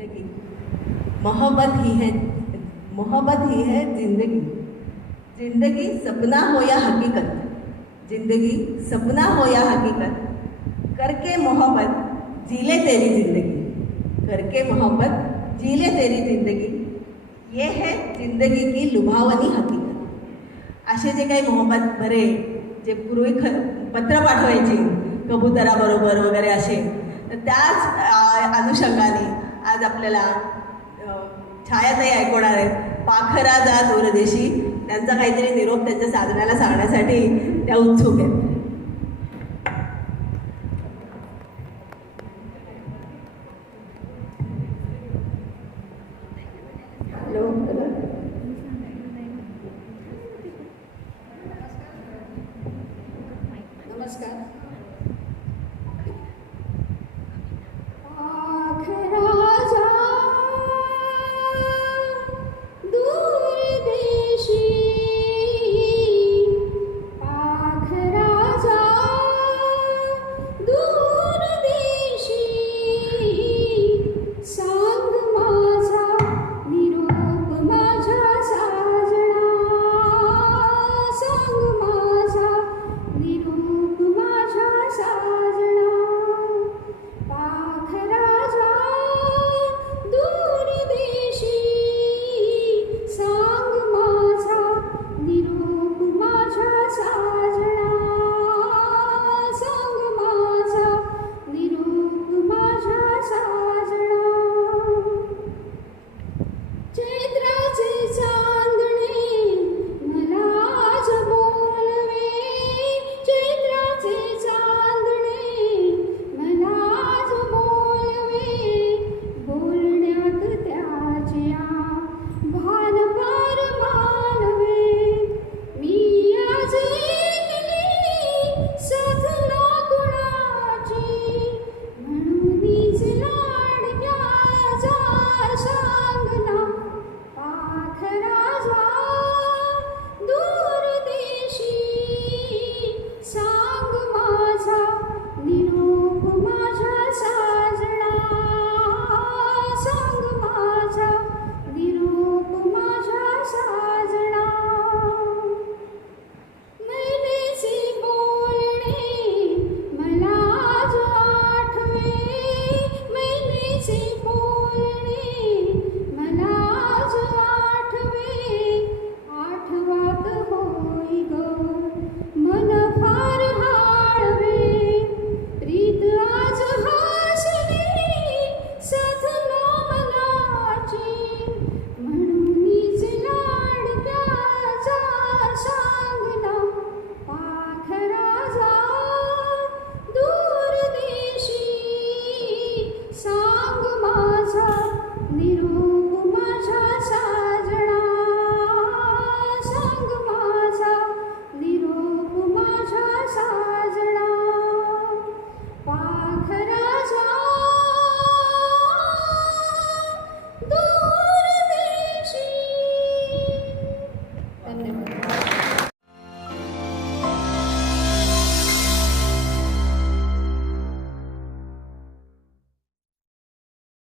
जिंदगी. मोहब्बत ही है मोहब्बत ही है जिंदगी. जिंदगी सपना हो या हकीकत. जिंदगी सपना हो या हकीकत. करके मोहब्बत जीले तेरी जिंदगी. करके मोहब्बत जीले तेरी जिंदगी. ये है जिंदगी की लुभावनी हकीकत. असे जे काही मोहब्बत बरे जे पूर्वी ख पत्र पाठवायची कबुतराबरोबर वगैरे असे तर त्याच अनुषंगाने आज आपल्याला छायाताई ऐकवणार आहेत. पाखरा जा दूरदेशी. त्यांचा काहीतरी निरोप त्यांच्या साधनाला सांगण्यासाठी त्या उत्सुक आहेत. नमस्कार.